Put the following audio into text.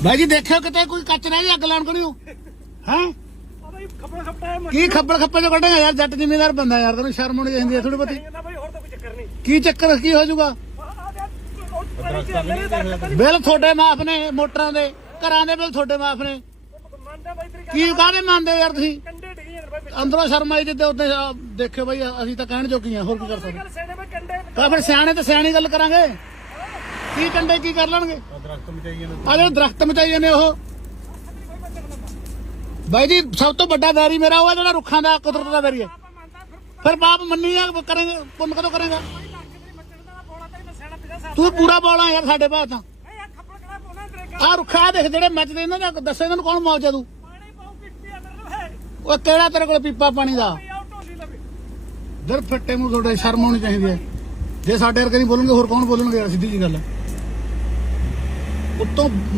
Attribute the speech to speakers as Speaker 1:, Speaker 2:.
Speaker 1: भाई जी देखो कितने कोई कच रह गया अग लाने को नहीं है की खब्बल खप्पे जो कटेगा यार जट जिम्मेदार बंदा यार तेन शर्म होनी चाहिए थोड़ी बहुती की चक्कर की हो जाऊगा बिल थोड़े माफ ने मोटरां दे घरां दे बिल थोड़े माफ ने की काहदे मानदे यार तुसीं अंदरों शर्म आई जिद्दे उद्दे देखो भाई असीं तां कहण जोगी हां होर की कर सकदे फिर सियाणे ते सियाणी गल करांगे की कंडे की कर लेंगे अरे दरख्त मचाइए ने भाई जी सब तो बड़ा वैरी मेरा वो है जो रुखा का कुदरत का वैरी है फिर बाप मनी करेंगे पुन कदों करेगा तू पूरा बोला यार साडे भाव तो आ रुखा देख जेडे मचदे इन्हां दा दस इन्हां नूं कौन मुआवजा दू वो केड़ा तेरे कोल पीपा पानी का दर फट्टे मूंह थोड़े शर्म होनी चाहिए है जे साडे वर्गे नहीं बोलणगे होर कौन बोलणगे यार सीधी जी गल उत्तों